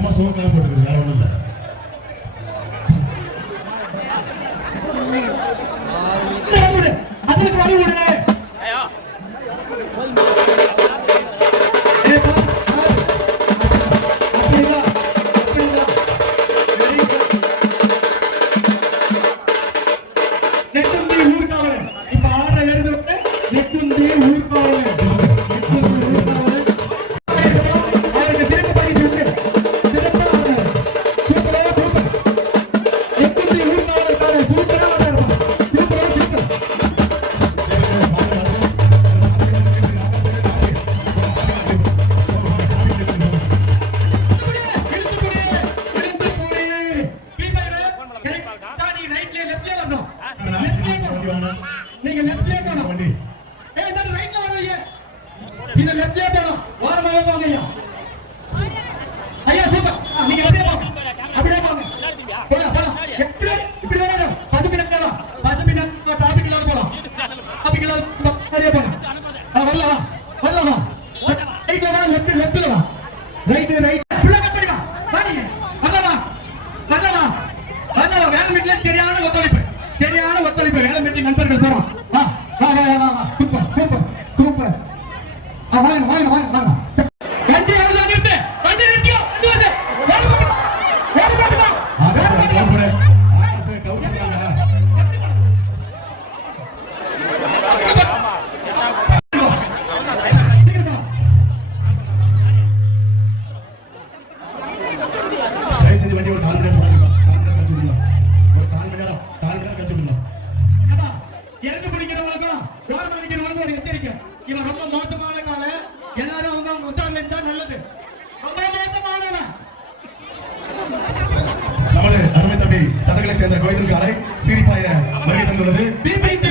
சும்மா சோக்காக போட்டுக்கிறது, வேற ஒண்ணும் இல்லை. அதுக்கு வழி விடு. நீங்க லெஃப்ட்ல போணும் வண்டி. இந்த ரைட்ல வரீங்க. இந்த லெஃப்ட்ல போணும். ஓரமா வாங்க ஐயா. ஐயா சூப்பர். நீங்க அப்படியே போங்க. அப்படியே போங்க. போலாம். இப்படி வரணும். பசுபினக்கு போலாம். பசுபினக்கு டாபிக்ல போலாம். டாபிக்ல சரியா போங்க. வரலாம். ரைட்ல வா, லெஃப்ட்ல வா. ரைட். ஃபுல்லா கட் பண்ணி வா. வாங்க. வரலாம். வேலை சரியான ஒத்துழைப்பு. வேலை மீட்டிங் நண்பர்கள் போறோம். வா. சூப்பர். வாங்க. வண்டி எவ்வளவு நிறுத்து. வண்டி நிறுத்தியோ. வண்டி ஒரு 4 மணி நேரம் இறந்து பிடிக்கிறவங்களுக்கும் ரோடு அடிக்கிறவங்களுக்கும் ஒரு எச்சரிக்கை. இவன் ரொம்ப மோசமான கால. எல்லாரும் அவங்க உத்தாரணம் தான் நல்லது. ரொம்ப மோசமானவன். நமது அருமை தம்பி தடகளை சேர்ந்த கோயில் காலை சீரிப்பாய வருகை தந்துள்ளது. BBC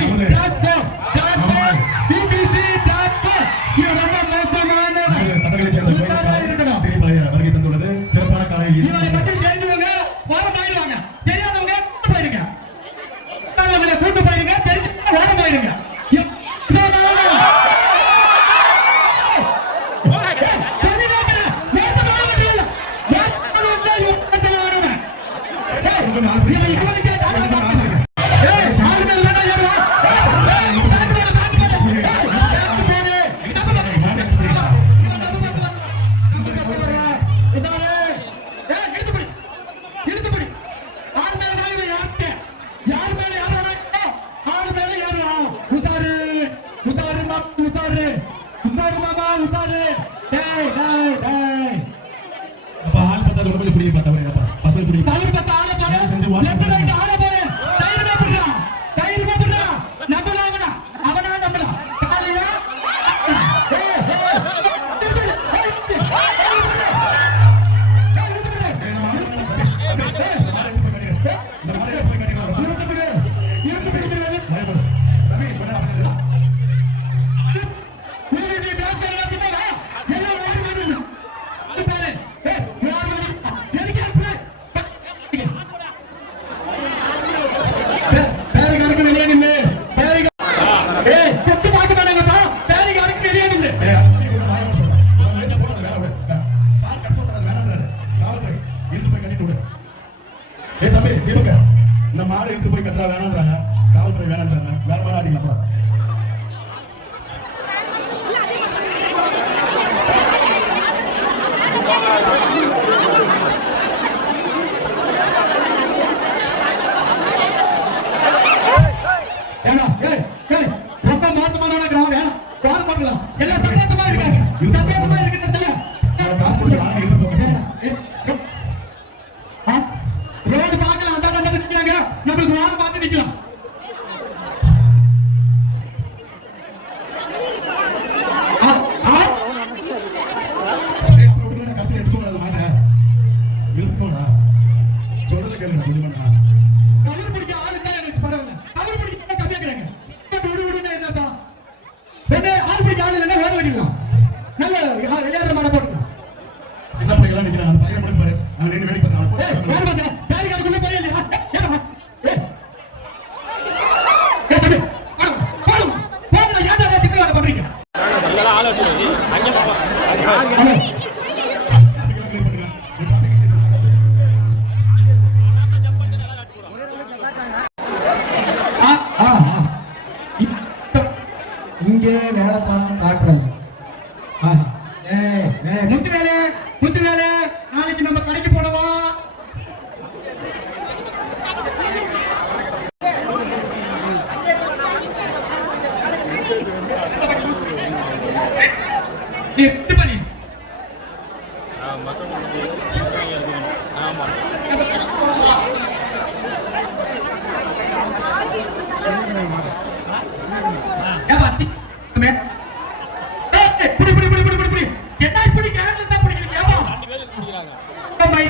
இவன் ரொம்ப மோசமானவன். தடகளை சேர்ந்த கோயில் காலை சீரிப்பாய வருகை தந்துள்ளது. சிறப்பான காலை. இவனை பத்தி தெரிஞ்சவங்க வாரம் ஆயிடுவாங்க. தெரியாதவங்க போயிருங்க. கூட்டு போயிருங்க. தெரிஞ்சவங்க வாரம் போயிருங்க. இந்த மாடு எடுத்து போய் கட்டுறா வேணான்றாங்க. காவல்துறை வேணான்றாங்க. வேற மாடு அடிக்கலாம். ரொம்ப மோசமான கிராமம் வேணாம். வாரம் பண்ணலாம். எல்லாம் சந்தோஷமா இருக்காங்க. சந்தோஷமா இருக்கிறதுல காசு கொடுத்து வாங்கி இருந்து போங்க. ரோடு பார்க்கலாம். அந்த கண்டது நிற்கிறாங்க. நம்மளுக்கு வாரம் பார்த்து நிற்கலாம். சின்ன பிள்ளைகள் நிக்கிறாங்க. அந்த பையன் முடிப்பாரு. அவன் நின்று வெடி பண்ணான். இங்கே வேலைத்தனம் காட்டுறாங்க. ஆஹா. ஏய், ஏய், முத்துவேலு, முத்துவேலு, நாளைக்கு நம்ம கடைக்கு போனோமா? நீ 8 மணி. ஏப்பா, மே. ஏய், புடி, புடி, புடி, புடி, புடி, புடி. என்ன இப்படி கேர்லெஸ்ஸா பிடிக்கிறீங்க? ஏப்பா? அம்மை.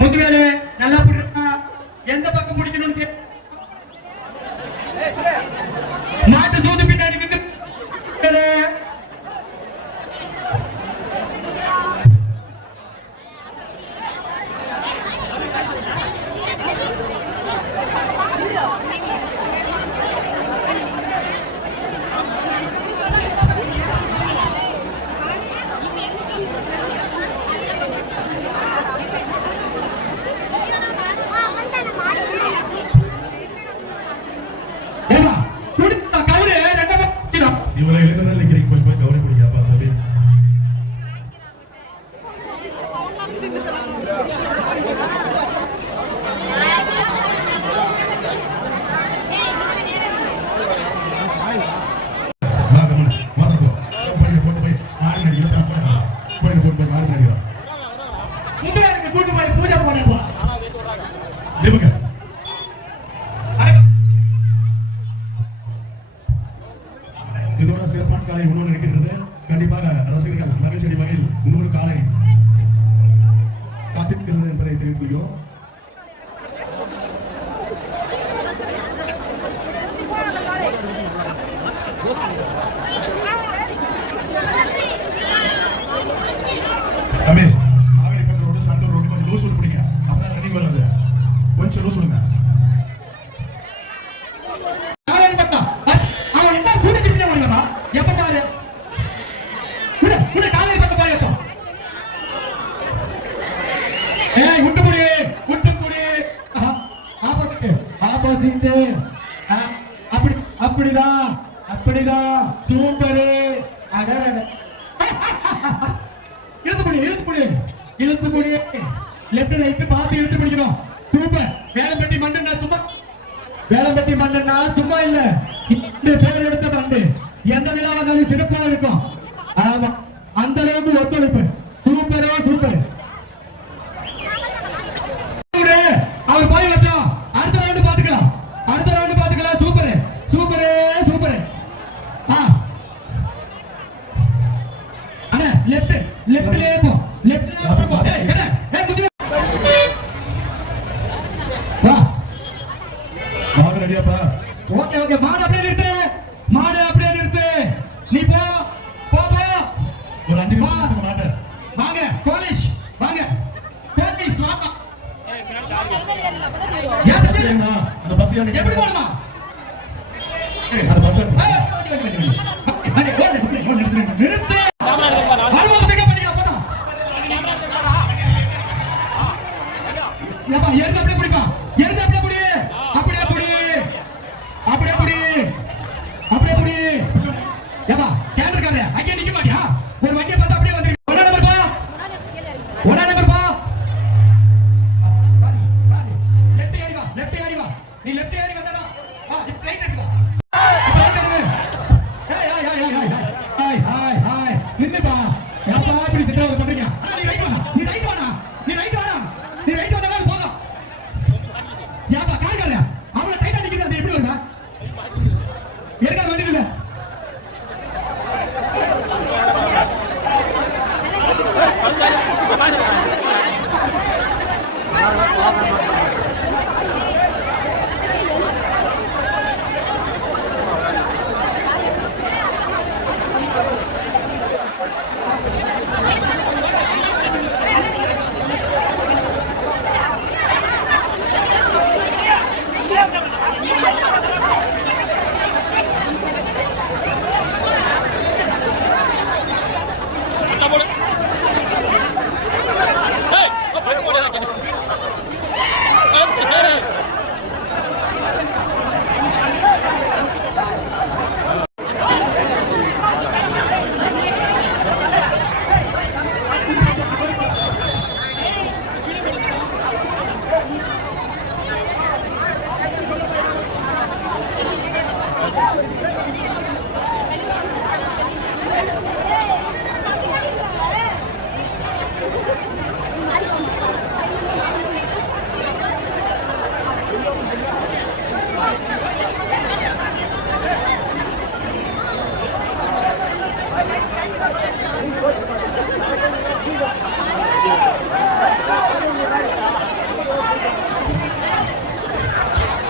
முத்துவேலு, நல்லா பிடிடா. எந்த பக்கம் பிடிக்கணும்னு கேளு. மாட்டு சூது பின்னாடி நின்னு கேளு. ஏப்பா, குடிச்சா கவுரு ரெண்டா பக்கம். இவ்வளவு இளைஞர்கள் நினைக்கிறீங்க, போய் போய் கவனி பிடிக்காப்பா தம்பி. வா கம்மனு, வாதம் போ. படிக்க போட்டு போய் ஆறு மணி இருபத்தி போய் போட்டு போய் ஆறு மணி முத்துவேலுக்கு கூட்டு போய் பூஜை போடுப்பா. தீபக இதோட சிறப்பான காலை இன்னொரு இருக்கின்றது. கண்டிப்பாக ரசிகர்கள் மகிழ்ச்சி வகையில் இன்னொரு காலை காத்திருக்கிறது என்பதை தெரிவித்துக் கொள்கிறோம். தம்பி, மாவேலி பக்கம் ரோடு, சந்தூர் ரோடு கொஞ்சம் லூஸ் விட்டு பிடிங்க. அப்பதான் ரன்னிங் வராது. கொஞ்சம் லூஸ் விடுங்க. நாளைக்கு பார்த்தா, அவன் என்ன சூடு திப்பியா வருவானா? எப்ப பாரு. விடு, விடு, காலையில பார்த்த பாரு எப்போ. ஏய், விட்டு புடி, விட்டு புடி. Opposite, opposite. அப்படி, அப்படிதான், அப்படிதான். சூப்பரு. அடடட. இழுத்து புடி, இழுத்து புடி, இழுத்து புடி. லெஃப்ட் ரைட் பார்த்து இழுத்து பிடிக்கணும். சூப்பர். வேலம்பட்டி மண்டனா சும்மா, வேலம்பட்டி மண்டனா சும்மா இல்ல. இந்த பேர் எடுத்த மண்டு எந்த விழா வந்தாலும் சிறப்பா இருக்கும். ஆமா, அந்த அளவுக்கு ஒத்துழைப்பு. சூப்பரோ சூப்பர். அவர் போய் வச்சோம். அடுத்த ரவுண்டு பாத்துக்கலாம், அடுத்த ரவுண்டு பாத்துக்கலாம். Super, super, super. அண்ணா லெஃப்ட், லெஃப்ட்லயே போ, லெஃப்ட்லயே போ. ஏய், என்ன? ஏய், முத்து. வா. மாடு ரெடியாப்பா? Okay, okay. மாடு அப்படியே நிறுத்து, மாடு அப்படியே நிறுத்து. நீ போ, போ, போ. ஒரு 5 நிமிஷம் மாட்ட. வாங்க, போலீஸ் வாங்க, போலீஸ் வாங்க. ஏன் பஸ் சரி? ஏன்னா அந்த பஸ் ஏன் எப்படி போகணுமா? அந்த பஸ் நிறுத்து. வரும்போது பிக்கப் பண்ணிக்கலாம். போட்டோம். ஏப்பா, எடுத்து அப்படியே பிடிப்பா, எடுத்து அப்படியே பிடி, அப்படியே பிடி, அப்படியே பிடி, அப்படியே பிடி. ஏப்பா, கேண்டர் காரே, அங்கே நிக்க மாட்டியா? ஒரு வண்டியை பார்த்து அப்படியே வந்து ஒண்ணா நம்பர் போ, ஒண்ணா நம்பர் போ. லெஃப்ட் ஏறி வா, லெஃப்ட் ஏறி வா. நீ லெஃப்ட் ஏறி வந்தா வா, இப்ப ரைட் எடுத்து வா. இப்ப ரைட் எடுத்து. ஏய், ஏய், ஏய், ஏய், ஏய். Hi, hi, hi. நின்னுப்பா. ஏப்பா இப்படி சித்ராவதை பண்றீங்க? அண்ணா, நீ ரைட் வாடா, நீ ரைட் வாடா, நீ ரைட் வாடா, நீ ரைட் வந்தா அது போதும். ஏப்பா, கார் காரே, அவளை டைட்டா நிக்குது, அது எப்படி வருமா? எடுக்காத வண்டி இல்ல.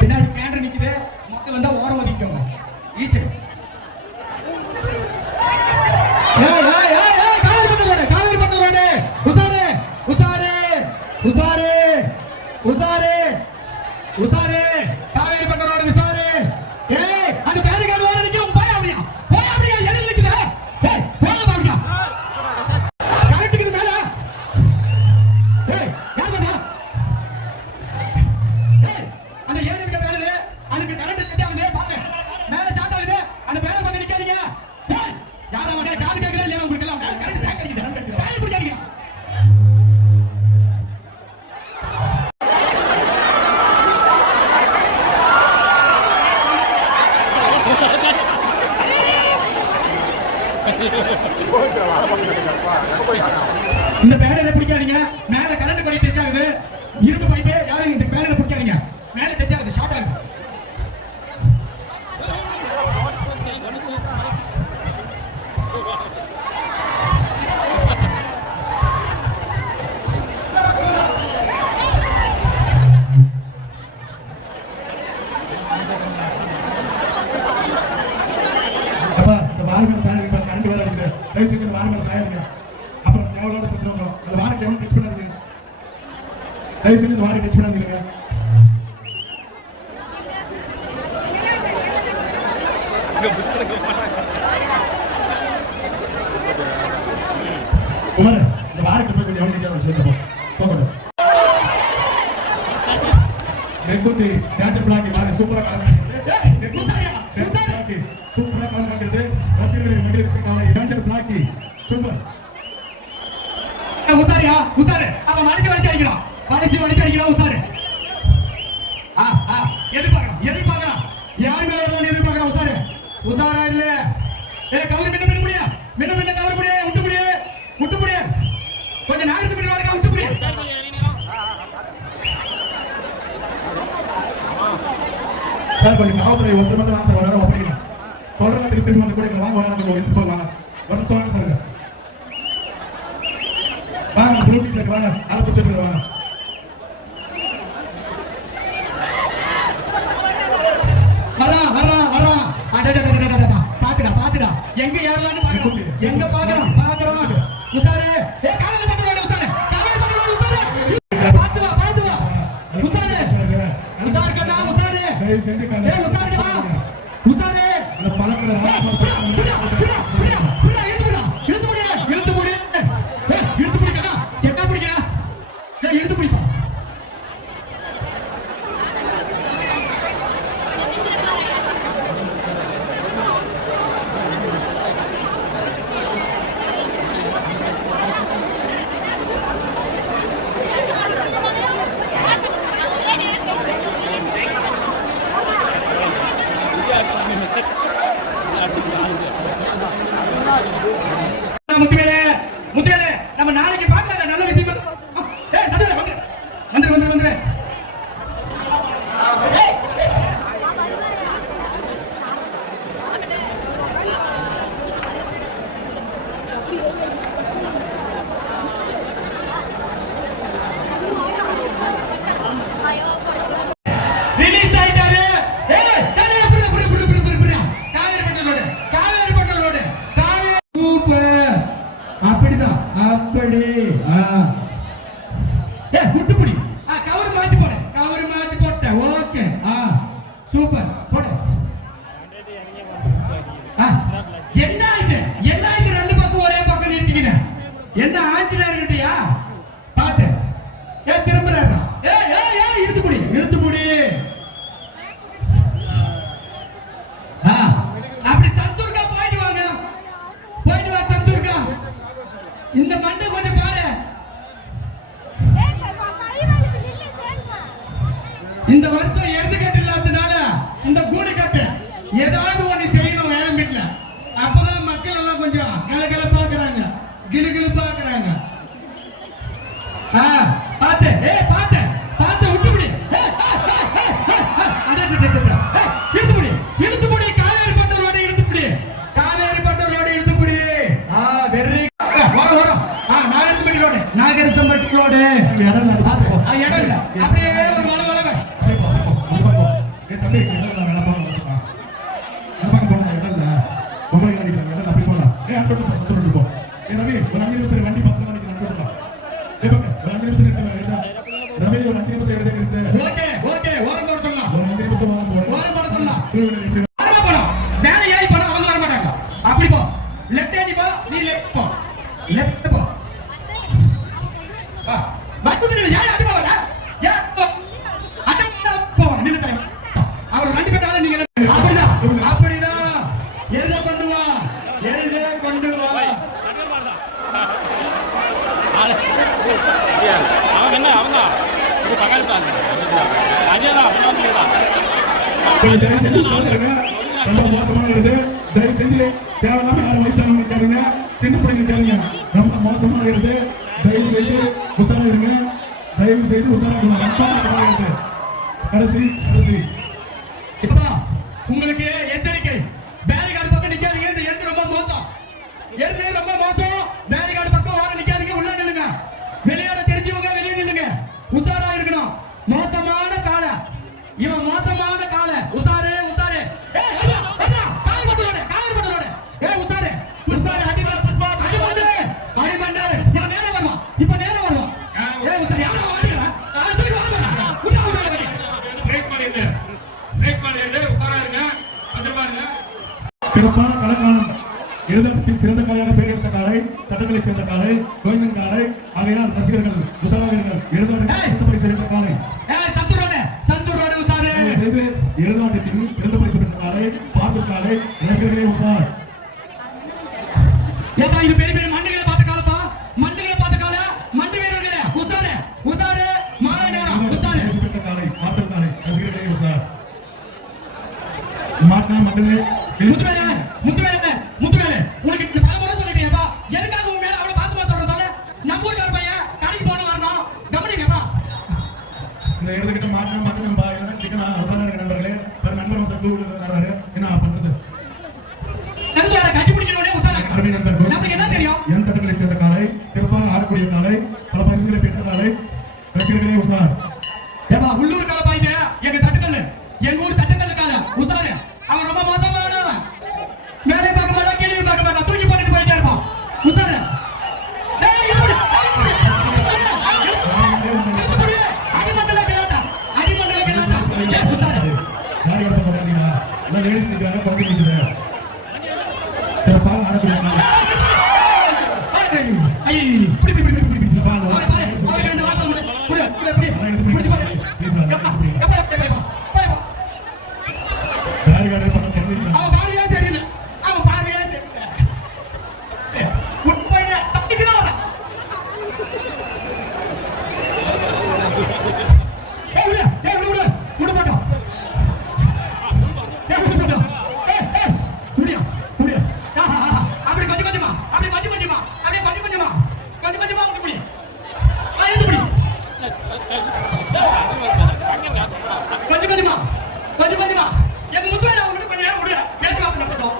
பின்னாடி கேண்டர் நிக்குது, மக்கள் வந்தா ஓரம் ஒதுக்கிக்கோங்க. ஈச்சு காவேரி பட்ட ரோடு உசாரு உசாரு உசாரு உசாரு உசாரு காவேரி பட்ட ரோடு உசாரு. ஏய் அந்த பேருக்கார ஓரம் நிக்கிறோம், போய் அப்படியா எதிரில் நிக்குது. ஏய் போங்க பாருங்க, கரெக்ட்டுக்கு மேல. ஏய் யார் பண்ணா? ஏய் அந்த ஏரியாவுக்கு மேல அதுக்கு கரண்ட் கட் ஆகுது பாருங்க, மேல ஸ்டார்ட் ஆகுது, அந்த மேல வந்து நிக்காதீங்க. ஏய் யாரா வந்தா காது கேக்குதா இல்லையா உங்களுக்கு எல்லாம்? கரண்ட் ஜாக் அடிக்குது, பாய் பிடிக்காதீங்க. இந்த பேனரை பிடிக்காதீங்க, மேல கரண்ட் கொடி டச் ஆகுது, இரும்பு பைப்பு. யாரும் இந்த பேனரை பிடிக்காதீங்க, மேல டச் ஆகுது, ஷார்ட் ஆகுது. அப்பா இந்த வாரம் சாயங்காலம் கரண்ட் வேற அடிக்குது, தயவு செஞ்சு இந்த வாரம் சாயாதீங்க, அப்புறம் தேவையில்லாத பிரச்சனை வரும். அந்த வாரம் எவனும் டச் பண்ணாதீங்க, தயவு செஞ்சு இந்த வாரம் டச் பண்ணாதீங்க. குமார் இந்த வாரத்தை போய் கொஞ்சம் எவனுக்கு நிற்காத சொல்லிட்டு போகட்டும். நெக்குத்தி நேச்சர் பிளாக்கி வாங்க சூப்பரா சூப்பரா கால் பண்றது ரசிகர்களை மகிழ்ச்சிக்கான நேச்சர் பிளாக்கி சூப்பர். உசாரியா உசாரு அவன் மடிச்சு அடிக்கிறான், மடிச்சு அடிக்கிறான் உசாரு. எதிர்பார்க்கலாம் யார் மேல வரலாம் எதிர்பார்க்கலாம். உசாரு உசாரா இல்ல. கவுரு மின்ன முடியா, மின்ன கவுரு முடியா, விட்டு முடியா, கொஞ்சம் நாகரிக பிடி வாடகை விட்டு முடியா. சார் கொஞ்சம் காவல்துறை ஒருத்தர் மட்டும் சார் வர அப்படிங்களா தொடர்ந்து திரும்பி வந்து கூட வாங்க வாங்க எடுத்து போகலாம். ஒரு நிமிஷம் வாங்க சார், வாங்க ப்ளூ டி-ஷர்ட் வாங்க, அரை பிடிச்சிட்டு வாங்க. பாத்துடா எங்க யாரெல்லாம் பாக்குறோம், எங்க பாக்குறோம் உசாரு. காவேரி பட்ட ரோடு உசாரு, காவேரி பட்ட ரோடு உசாரு. பாத்து வா உசாரு உசாரு கண்ணா உசாரு. தயவு செஞ்சு உசாரு வா உசாரு. அந்த பழக்கட இழுத்து முடி கண்ணா. என்ன பிடிக்கிற? இழுத்து பிடிப்பா. முத்துவேலே நம்ம நாளைக்கு பார்க்கலாம், நல்ல விஷயம். வந்துரு ரிலீஸ் ஆயிட்டாரு. காவேரி பட்ட ரோடு சூப்பர். அப்படிதான் அப்படி முட்டுப்புடி கவர் மாத்தி போட்ட. ஓகே சூப்பர் போடு. கொஞ்சம் தயவு செஞ்சு சொல்லுங்க. ரொம்ப மோசமான வருது. தயவு செஞ்சு தேவையில்லாம யாரும் வயசானவங்க கேளுங்க, சின்ன பிள்ளைங்க கேளுங்க. ரொம்ப மோசமான வருது. தயவு செய்து உஷாரா இருங்க. தயவு செய்து உஷாரா இருங்க. ரொம்ப மோசமா வருது. கடைசி இப்பதான் உங்களுக்கு எச்சரிக்கை. பேரிகார்டு பக்கம் நிக்காதீங்க. இந்த எழுத்து ரொம்ப மோசம். எழுத்து ரொம்ப மோசம். பேரிகார்டு பக்கம் வார நிக்காதீங்க. உள்ள நில்லுங்க. விளையாட தெரிஞ்சவங்க வெளியே நில்லுங்க. உஷாரா இருக்கணும். மோசமான கால இவன் மோசமான கால. உஷாரு உஷாரு. ஏய் ஐயா ஐயா கால் பட்டலோட ஏய் உஷாரு உஷாரு. அடிமண்டே இப்ப நேரா வருவான். ஏய் உஷாரு யாரோ வாடிடா. அடுத்து வாங்க. உள்ள ரேஸ் பண்ணிட்டு உட்காரா இருங்க. பத்திரமா இருங்க. சிறப்பான கலக்காலம் இருதயத்தில் சிறந்த காலையாக பெயர் எடுத்த காலை, தட்டங்களை சேர்ந்த காலை, கோவிந்தன் காலை. ஆகையால் ரசிகர்கள் உஷாராக இருங்கள். இருதயத்தில் பரிசு எடுத்த காலை செய்து எழுதாட்டத்தின் பிறந்த பரிசு பெற்ற காலை, பாசல் காலை, ரசிகர்களே உஷார். ஏப்பா இது பெரிய பெரிய மண்டிகளை பார்த்த காலப்பா. மண்டிகளை பார்த்த கால மண்டி வீரர்களே உஷாரு உஷாரு. மாலை நேரம் உஷாரு. பரிசு பெற்ற காலை, பாசல் காலை, ரசிகர்களே உஷார். மாட்டா மண்டலே முத்துவேலே உனக்கு இந்த பலமுறை சொல்லிட்டேன்ப்பா. எதுக்காக உன் மேல அவ்வளவு பாசமா சொல்ற சொல்ல. நம்ம ஊர்க்கார பையன் கடைக்கு போன வரணும். கவனிங்கப்பா. இந்த இடத்துக்கிட்ட மாட்டா மட்டும் பாருங்க. சிக்கனா உஷாரா இருக்க நண்பர்களே. ஒரு நண்பர் வந்து டூ வீலர் வராரு. என்ன பண்றது? நெஞ்சால கட்டி பிடிக்கணும்னே உஷாரா. அருமை நண்பர்கள். நமக்கு என்ன தெரியும்? என் தட்டங்களை சேர்ந்த காலை, சிறப்பாக ஆடக்கூடிய காலை, பல பரிசுகளை பெற்ற காலை, ரசிகர்களே உஷார். ஏப்பா உள்ளூர் கால பாய்ங்க. எங்க தட்டுக்கல்லு எங்க ஊர் தட்டுக்கல்லு கால உஷாரு. அவன் ரொம்ப மோசமானவன். மேலே பார்க்க மாட்டான், கீழே பார்க்க மாட்டான். தூக்கி போட்டுட்டு போயிட்டே இருப்பான். உஷாரு. அடிமண்டல கிளாட்டா. உஷாரு. யார் இடத்த போடாதீங்களா? எல்லாம் லேடிஸ் நிற்கிறாங்க, குழந்தை நிற்குது. சிறப்பாக ஆடக்கூடிய காலை. பேரிகார்டு பக்கம் தெரிஞ்சுக்கலாம். அவன் பார்வையா சரியில்லை. அவன் பார்வையா சரியில்லை. உண்மையிலே தப்பிக்கிறான் அவன். விட மாட்டோம். முடியும் அப்படி கொஞ்சம் கொஞ்சமா விட்டு முடியும். எழுந்து முடியும். கொஞ்சம் கொஞ்சமா எங்க முத்துவேல அவங்களுக்கு கொஞ்சம் நேரம் விடு. நேரத்தை வாங்க நடத்தட்டும்.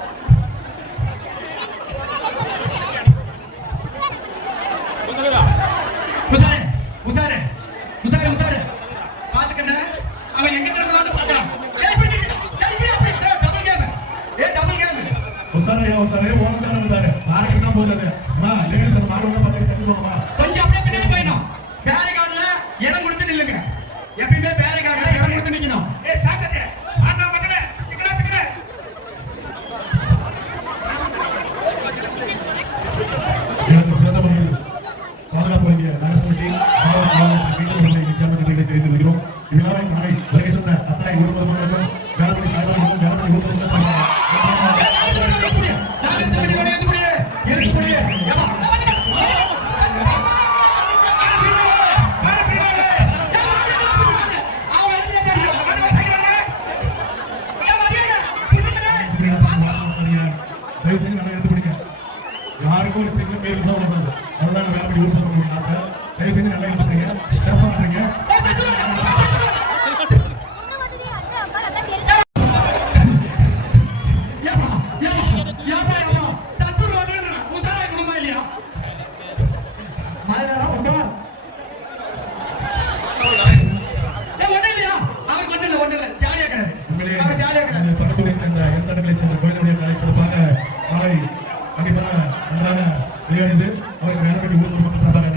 உசாரு பாத்துக்கண்ண. அவன் எங்க திரும்பலான்னு பார்க்கறான். Double game. உஷாரே ஓனத்தான உஷாரு. யாருக்கு தான் போறது? அம்மா லேடிஸ் அந்த மாடு பத்தி தெரிஞ்சு சொல்லுமா? கொஞ்சம் அப்படியே பின்னாடி போயிடும். பேரிகார்டுல இடம் கொடுத்து நில்லுங்க. எப்பயுமே பேரிகார்டுல இடம் கொடுத்து நிக்கணும். ஏய் சாசத்தே ஆனா மகனே சிக்கனா எனக்கு சிறந்த முறையில் பாதுகாப்பு வழங்கிய நகரசபை தெரிந்து கொள்கிறோம். இவ்விழாவை நாளை வருகை தந்த அத்தனை ஊர் பொதுமக்களுக்கும் வேலைப்படி சார்பாகவும் வேலைப்படி ஊர் தயவு செஞ்சு நல்லா எடுத்து பிடிங்க. யாருக்கும் ஒரு சின்ன பேருக்கு தான் வராது. அதுதான் வேலைப்படி ஊர் பொதுமக்களுடைய ஆசை. தயவு செஞ்சு நல்லா எடுத்து பிடிங்க. சிறப்பாக பண்றீங்க. பக்கத்துடைய சேர்ந்த எந்த இடங்களை சேர்ந்த கோவிலுடைய கலை சிறப்பாக மாலை கண்டிப்பாக நன்றாக விளையாடியது அவருக்கு வேலைப்படி ஊர் பொதுமக்கள் சார்பாக